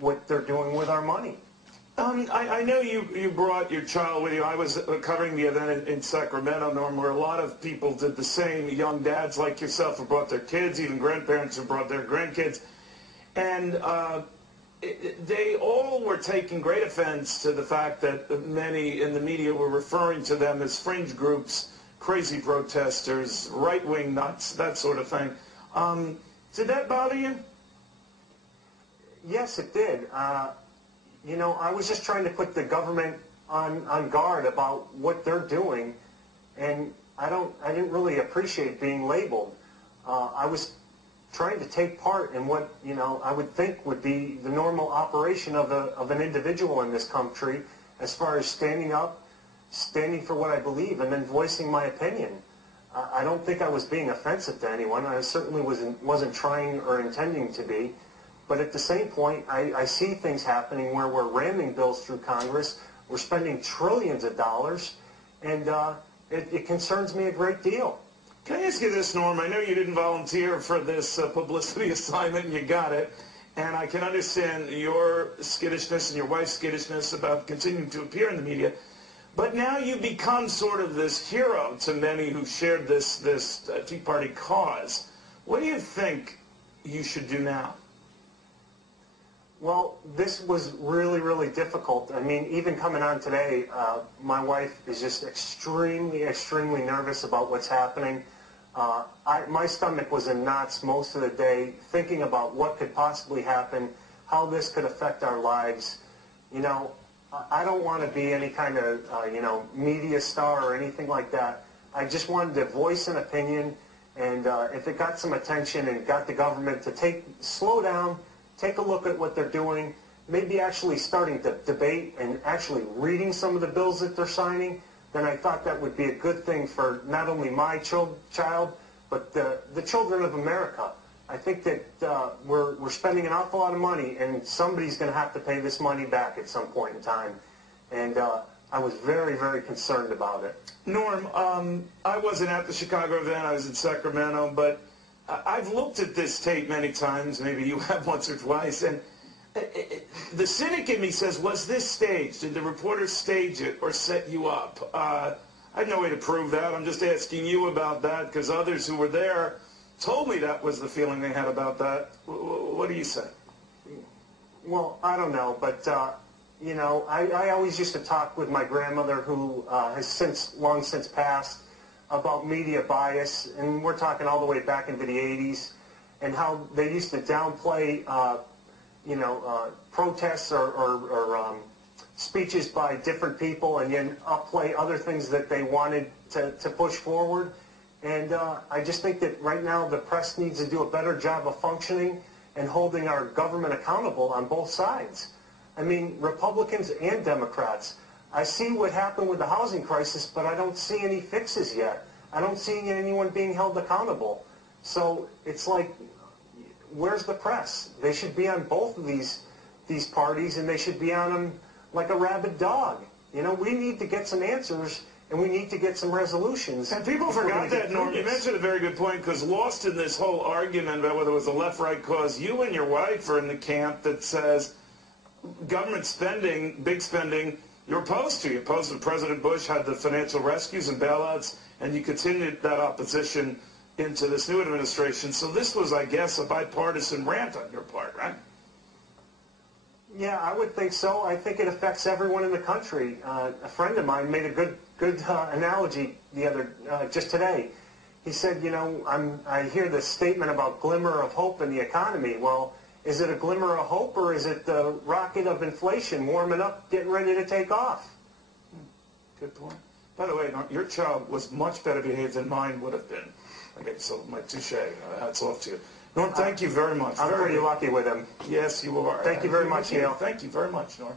what they're doing with our money. I know you brought your child with you. I was covering the event in Sacramento, Norm, where a lot of people did the same. Young dads like yourself who brought their kids, even grandparents who brought their grandkids. And they all were taking great offense to the fact that many in the media were referring to them as fringe groups, crazy protesters, right-wing nuts, that sort of thing. Did that bother you? Yes, it did. You know, I was just trying to put the government on guard about what they're doing, and I didn't really appreciate being labeled. I was trying to take part in what, you know, I would think would be the normal operation of an individual in this country, as far as standing up, standing for what I believe, and then voicing my opinion. I don't think I was being offensive to anyone. I certainly wasn't trying or intending to be. But at the same point, I see things happening where we're ramming bills through Congress, we're spending trillions of dollars, and it concerns me a great deal. Can I ask you this, Norm? I know you didn't volunteer for this publicity assignment, and you got it. And I can understand your skittishness and your wife's skittishness about continuing to appear in the media. But now you become sort of this hero to many who shared this Tea Party cause. What do you think you should do now? Well, this was really, really difficult. I mean, even coming on today, my wife is just extremely, extremely nervous about what's happening. My stomach was in knots most of the day, thinking about what could possibly happen, how this could affect our lives. You know, I don't want to be any kind of, you know, media star or anything like that. I just wanted to voice an opinion, and if it got some attention and got the government to slow down, take a look at what they're doing, maybe actually starting to debate and actually reading some of the bills that they're signing, then I thought that would be a good thing for not only my child, but the children of America. I think that we're spending an awful lot of money, and somebody's going to have to pay this money back at some point in time. And I was very, very concerned about it. Norm, I wasn't at the Chicago event. I was in Sacramento, but I've looked at this tape many times, maybe you have once or twice, and the cynic in me says, was this staged? Did the reporters stage it or set you up? I have no way to prove that. I'm just asking you about that because others who were there told me that was the feeling they had about that. What do you say? Well, I don't know, but, you know, I always used to talk with my grandmother who has long since passed, about media bias, and we're talking all the way back into the 80s, and how they used to downplay, you know, protests or speeches by different people, and then upplay other things that they wanted to push forward. And I just think that right now the press needs to do a better job of functioning and holding our government accountable on both sides. I mean, Republicans and Democrats. I see what happened with the housing crisis, but I don't see any fixes yet. I don't see anyone being held accountable. So it's like, where's the press? They should be on both of these parties, and they should be on them like a rabid dog. You know, we need to get some answers, and we need to get some resolutions. And people forgot that, Norm. You mentioned a very good point, because lost in this whole argument about whether it was a left-right cause, you and your wife are in the camp that says government spending, big spending, you're opposed to. You're opposed to President Bush had the financial rescues and bailouts, and you continued that opposition into this new administration. So this was, I guess, a bipartisan rant on your part, right? Yeah, I would think so. I think it affects everyone in the country. A friend of mine made a good analogy just today. He said, you know, I hear this statement about glimmer of hope in the economy. Well, is it a glimmer of hope, or is it the rocket of inflation warming up, getting ready to take off? Good point. By the way, your child was much better behaved than mine would have been. Okay, so my touche. Hats off to you. Norm, thank you very much. I'm pretty lucky with him. Yes, you are. Thank you very much, Neil. Thank you very much, Norm.